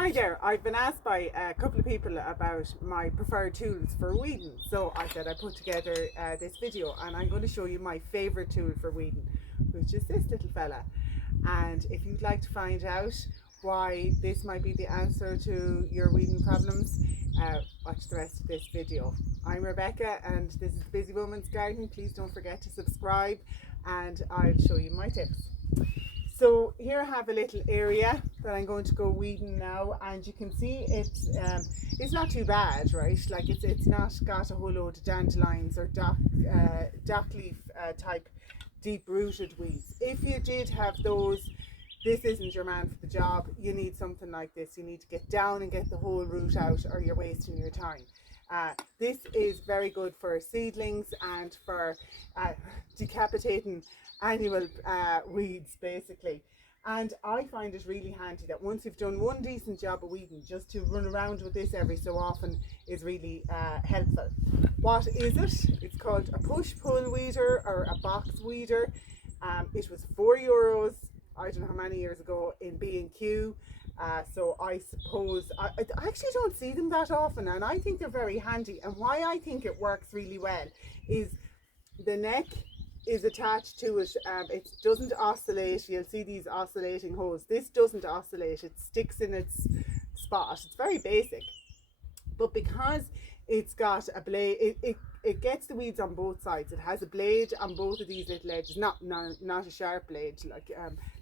Hi there, I've been asked by a couple of people about my preferred tools for weeding. So I said I put together this video and I'm going to show you my favourite tool for weeding, which is this little fella. And if you'd like to find out why this might be the answer to your weeding problems, watch the rest of this video. I'm Rebecca and this is Busy Woman's Garden. Please don't forget to subscribe and I'll show you my tips. So here I have a little area that I'm going to go weeding now, and you can see it's not too bad, right? Like it's not got a whole load of dandelions or dockleaf type deep rooted weeds. If you did have those, this isn't your man for the job. You need something like this. You need to get down and get the whole root out, or you're wasting your time. This is very good for seedlings and for decapitating annual weeds basically. And I find it really handy that once you've done one decent job of weeding, just to run around with this every so often is really helpful. What is it? It's called a push-pull weeder or a box weeder. It was €4, I don't know how many years ago, in B&Q. So I suppose, I actually don't see them that often, and I think they're very handy. And why I think it works really well is the neck is attached to it. It doesn't oscillate. You'll see these oscillating hoes. This doesn't oscillate. It sticks in its spot. It's very basic, but because it's got a blade, it gets the weeds on both sides. It has a blade on both of these little edges, not a sharp blade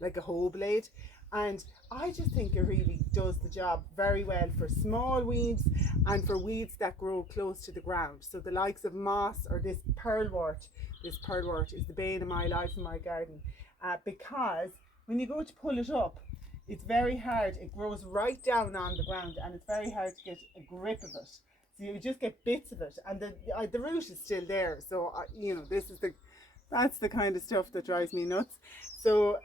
like a hoe blade. And I just think it really does the job very well for small weeds and for weeds that grow close to the ground. So the likes of moss or this pearlwort. This pearlwort is the bane of my life in my garden, because when you go to pull it up, it's very hard. It grows right down on the ground and it's very hard to get a grip of it. So you just get bits of it, and the root is still there. So you know, that's the kind of stuff that drives me nuts. So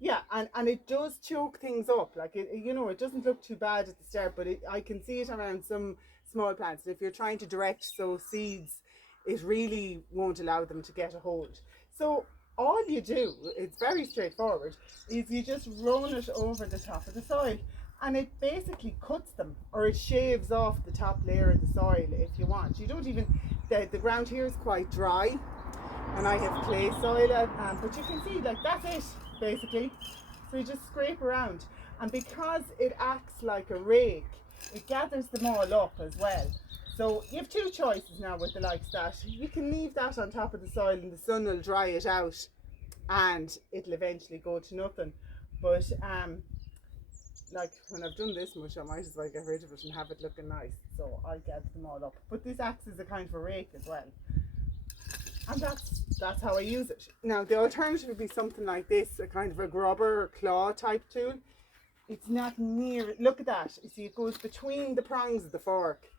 yeah, and it does choke things up. Like it doesn't look too bad at the start, but I can see it around some small plants. If you're trying to direct sow seeds, it really won't allow them to get a hold. So all you do, it's very straightforward, is you just run it over the top of the soil, and it basically cuts them, or it shaves off the top layer of the soil if you want. You don't even, the ground here is quite dry, and I have clay soil, but you can see, like, that's it basically. So you just scrape around, and because it acts like a rake, it gathers them all up as well. So you have two choices now with the likes that. You can leave that on top of the soil and the sun will dry it out and it'll eventually go to nothing. But like when I've done this much, I might as well get rid of it and have it looking nice. So I gather them all up. But this acts as a kind of a rake as well. And that's how I use it. Now the alternative would be something like this, a kind of a grubber or claw type tool. It's not near, look at that. You see, it goes between the prongs of the fork.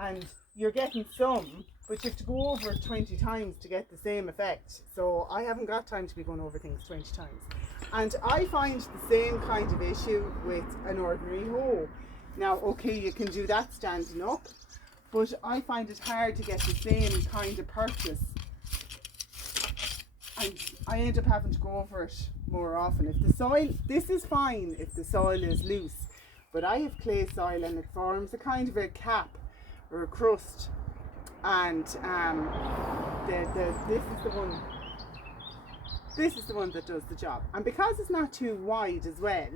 And you're getting some, but you have to go over it 20 times to get the same effect. So I haven't got time to be going over things 20 times. And I find the same kind of issue with an ordinary hoe. Now, okay, you can do that standing up, but I find it hard to get the same kind of purchase. And I end up having to go over it more often. If the soil, this is fine if the soil is loose, but I have clay soil and it forms a kind of a cap or a crust, and this is the one that does the job. And because it's not too wide as well,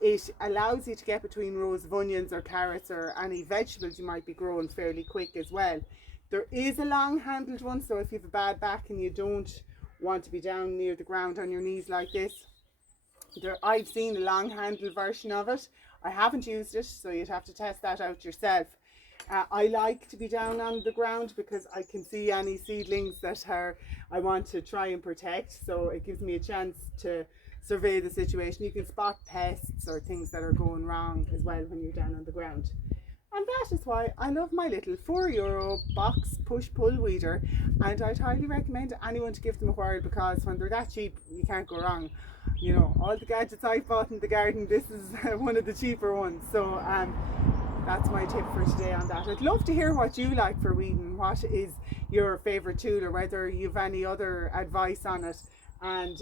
it allows you to get between rows of onions or carrots or any vegetables you might be growing fairly quick as well. There is a long handled one, so if you have a bad back and you don't want to be down near the ground on your knees like this, I've seen a long handled version of it. I haven't used it, so you'd have to test that out yourself. I like to be down on the ground because I can see any seedlings that I want to try and protect, so it gives me a chance to survey the situation. You can spot pests or things that are going wrong as well when you're down on the ground. And that is why I love my little €4 box push-pull weeder, and I'd highly recommend anyone to give them a whirl, because when they're that cheap, you can't go wrong. You know, all the gadgets I've bought in the garden, this is one of the cheaper ones. So that's my tip for today on that. I'd love to hear what you like for weeding. What is your favourite tool, or whether you've any other advice on it. And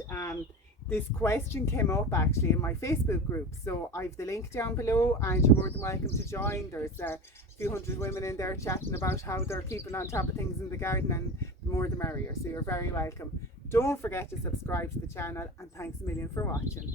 this question came up actually in my Facebook group, so I've the link down below and you're more than welcome to join. There's a few hundred women in there chatting about how they're keeping on top of things in the garden, and the more the merrier, so you're very welcome. Don't forget to subscribe to the channel, and thanks a million for watching.